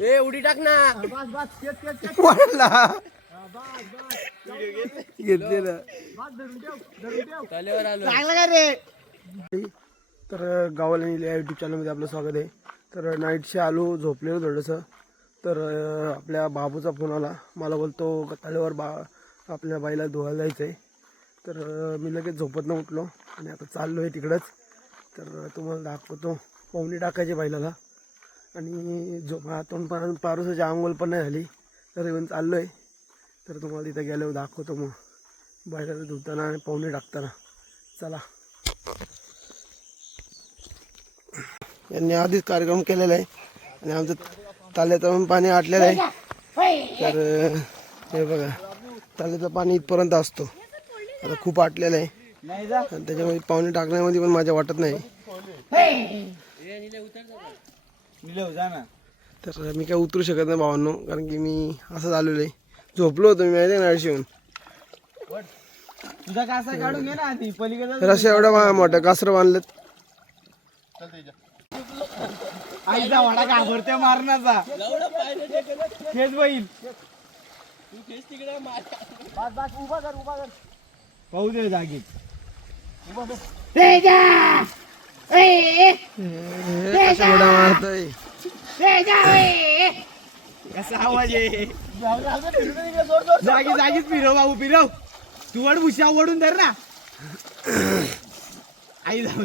ए उडी टाक ना. वाढला घेतलेलं. तलेवर आलो. तर गावाला या युट्यूब चॅनलमध्ये आपलं स्वागत आहे. तर नाईटशी आलो झोपलेलो थोडंसं. तर आपल्या बाबूचा फोन आला. मला बोलतो तळेवर बा आपल्या बाईला धुवायला जायचं आहे तर मी लगेच झोपत उठलो. आणि आता चाललो आहे तिकडंच. तर तुम्हाला दाखवतो. पाहुणे टाकायचे बाईला आणि झोप तोंडपर्यंत पारुसाची आंघोळ पण नाही झाली तर येऊन चाललो आहे तर तुम्हाला तिथं गेल्यावर दाखवतो मग. बाहेर धुताना आणि पाहुणे टाकताना. चला. यांनी आधीच कार्यक्रम केलेला आहे. आणि आमचं ताल्याचं पण पाणी आटलेलं आहे. तर हे बघा. ताल्याचं पाणी इथपर्यंत असतो. आता खूप आटलेलं आहे. आणि त्याच्यामध्ये पाहुणे टाकण्यामध्ये पण माझ्या वाटत नाही. तर मी काय उतरू शकत नाही भावांनो कारण की मी असंच आलेलो आहे. झोपलो होतो मी माहिती आहे ना शिवून तुझा कासा काढून घे ना आधी पलीकडे तर असं एवढं मोठं कासरं बांधलं आईचा वाडा घाबरते मारण्याचा. तेच बैल. पाहू दे जागी उड्या मारतोय कसा आवाज आहे जागी जागीच फिरव बाबू फिरव. तू वड भुशा ओढून धर ना. आई जाऊ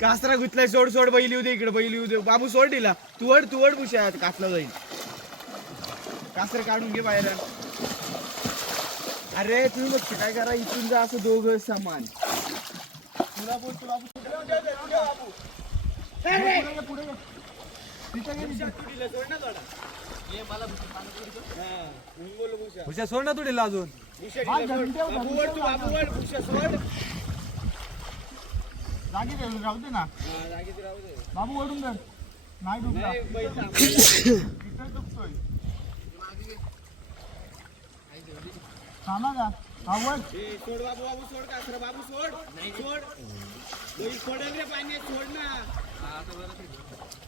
कासरा गुतलाय सोड सोड बैल येऊ दे इकडे बैल येऊ दे. बाबू सोड दिला तू वड तू वड भुशा कासला जाईल. कासरा काढून घे बाहेर. अरे तुम्ही मग काय करा इथून जा असं दोघं सामान. भुशा. सोड ना तुडीला अजून सोड. बाबू वड तू, बाबू ओढून धर नाही डुबतोय थांबा का हा वड सोड बाबू बाबू सोड कासरा बाबू सोड. नाही सोड. बैल सोडेल रे पाण्यात सोड ना.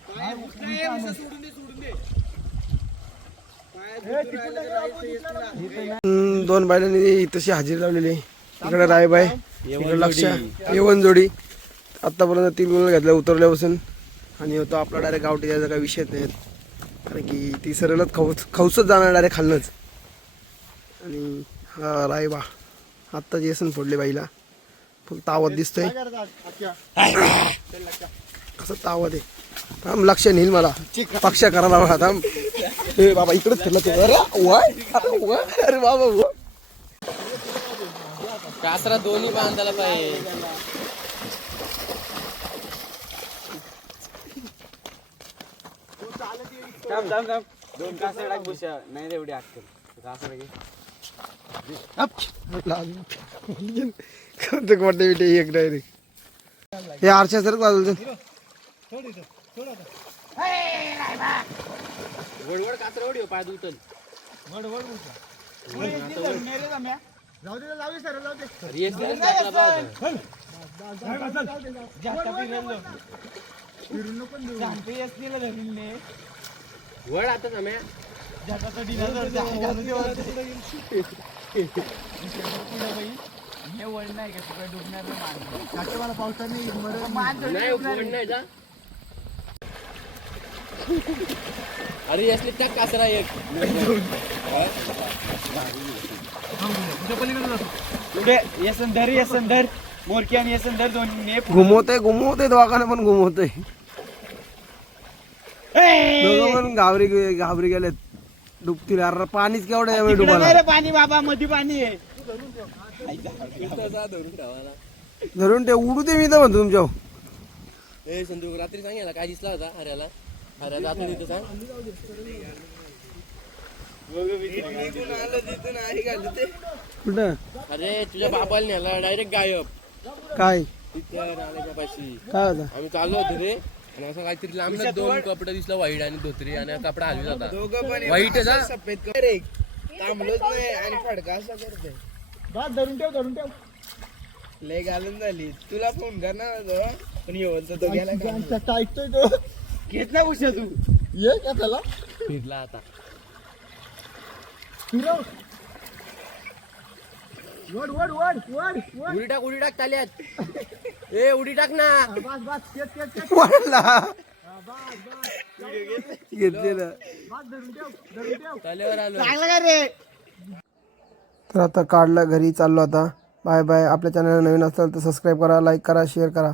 पाय उठलाय, भुशा सोडून दे सोडून दे. दोन बायलांनी तशी हजेरी लावलेली. आहे. इकडे रायबाय इकडे लक्ष येवन जोडी. आतापर्यंत तीन गुण घेतल्या उतरल्यापासून. आणि तो आपला डायरेक्ट गावठी द्यायचा काही विषय नाही. कारण की ती सरळच खवच खवसच जाणार डायरेक्ट खाल्लंच आणि हा रायबा आत्ता जेसन फोडले बाईला. फुल तावत दिसतोय. कसं तावत आहे? थांब लक्ष नेईल मला. पक्ष करायला मला थांब. ए बाबा इकडेच फिरला तू. अरे वा अरे बाबा वा कासरा दोन्ही बांधायला पाहिजे. थांब थांब थांब. दोन कासरा टाक भुशा नाही रे एवढी अक्कल कासरा घे. कोणते कोणते बिटे एक डायरेक्ट हे आरशा सर बाजूला वडवड पाय दुटल वड तर जाऊ दे जाऊ दे सर जाऊ दे रिएस येस वड आता हे नाही का डुबणार. काका मला नाही. नाही जा अरे यसली टाक कासरा एक पुढे येसंधर येसंधर मोरकी आणि येसंधर दोन्ही ने घुमवते घुमवते दवाखाना पण घुमवते ए! दोघं पण घाबरी घाबरी गेलेत डुबतील अरे पाणीच केवढं यावेळी तिकडे नाही डुबाला रे पाणी बाबा मध्ये पाणी आहे. धरून ते उडू दे मी तर म्हणतो तुमच्या ए संदूक रात्री सांगेला काय दिसला होता हऱ्याला? तिथं सांग. कुठं? अरे तुझ्या बाबाला नेला डायरेक्ट गायब. काय? तिथे पाशी काय होता? आम्ही चाललो होतो रे. आणि असं काहीतरी लांब दोन कपडे दिसला व्हाईट आणि धोत्री आणि कपडा हलवी होता व्हाईट आहे का थांबलोच नाही आणि फडका असा करते धरून ठेव धरून ठेव. लय घालून झाली. तुला फोन करणार होतो पण येऊन तो गेला ऐकतोय तो. घेत नाही उशा तू. ये का त्याला? फिरला आता. फिरव. वड वड वड वड वड. उडी टाक उडी टाक चाल्यात ए उडी टाक ना. बस बस तेच तेच तेच वाढला घेतलेलं. धरून ठेव धरून ठेव. चाल्यावर आलो. चांगला काय रे? तर आता काढला घरी चाललो आता. Bye bye. आपल्या चॅनलला नवीन असाल तर सबस्क्राईब करा लाईक करा शेअर करा.